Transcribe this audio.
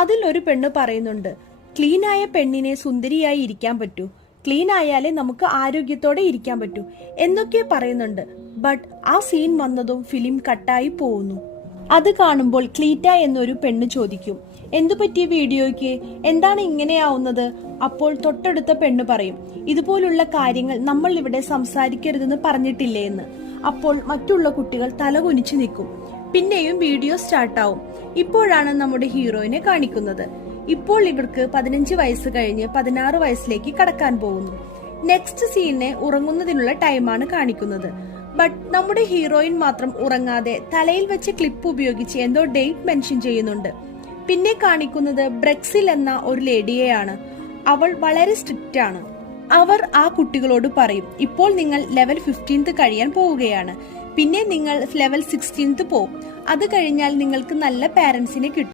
അതിൽ ഒരു പെണ്ണ് പറയുന്നുണ്ട്, ക്ലീൻ ആയ പെണ്ണിനെ സുന്ദരിയായി ഇരിക്കാൻ പറ്റൂ, ക്ലീൻ ആയാലേ നമുക്ക് ആരോഗ്യത്തോടെ ഇരിക്കാൻ പറ്റൂ എന്നൊക്കെ പറയുന്നുണ്ട്. ബട്ട് ആ സീൻ വന്നതും ഫിലിം കട്ടായി പോകുന്നു. അത് കാണുമ്പോൾ ക്ലീറ്റ എന്നൊരു പെണ്ണ് ചോദിക്കും, എന്തു പറ്റിയ വീഡിയോയ്ക്ക്, എന്താണ് ഇങ്ങനെയാവുന്നത്? അപ്പോൾ തൊട്ടടുത്ത പെണ്ണ് പറയും, ഇതുപോലുള്ള കാര്യങ്ങൾ നമ്മൾ ഇവിടെ സംസാരിക്കരുതെന്ന് പറഞ്ഞിട്ടില്ലേ എന്ന്. അപ്പോൾ മറ്റുള്ള കുട്ടികൾ തലകുനിച്ചു നിൽക്കും. പിന്നെയും വീഡിയോ സ്റ്റാർട്ടാവും. ഇപ്പോഴാണ് നമ്മുടെ ഹീറോയിനെ കാണിക്കുന്നത്. ഇപ്പോൾ ഇവർക്ക് 15 വയസ്സ് കഴിഞ്ഞ് 16 വയസ്സിലേക്ക് കടക്കാൻ പോകുന്നു. നെക്സ്റ്റ് സീനിനെ ഉറങ്ങുന്നതിനുള്ള ടൈമാണ് കാണിക്കുന്നത്. ബട്ട് നമ്മുടെ ഹീറോയിൻ മാത്രം ഉറങ്ങാതെ തലയിൽ വെച്ച ക്ലിപ്പ് ഉപയോഗിച്ച് എന്തോ ഡേറ്റ് മെൻഷൻ ചെയ്യുന്നുണ്ട്. പിന്നെ കാണിക്കുന്നത് ബ്രെക്സിൽ എന്ന ഒരു ലേഡിയെയാണ്. അവൾ വളരെ സ്ട്രിക്റ്റ് ആണ്. അവർ ആ കുട്ടികളോട് പറയും, ഇപ്പോൾ നിങ്ങൾ ലെവൽ 15 കഴിയാൻ പോവുകയാണ്, പിന്നെ നിങ്ങൾ ലെവൽ 16 പോകും, അത് കഴിഞ്ഞാൽ നിങ്ങൾക്ക് നല്ല പാരന്റ്സിനെ കിട്ടും.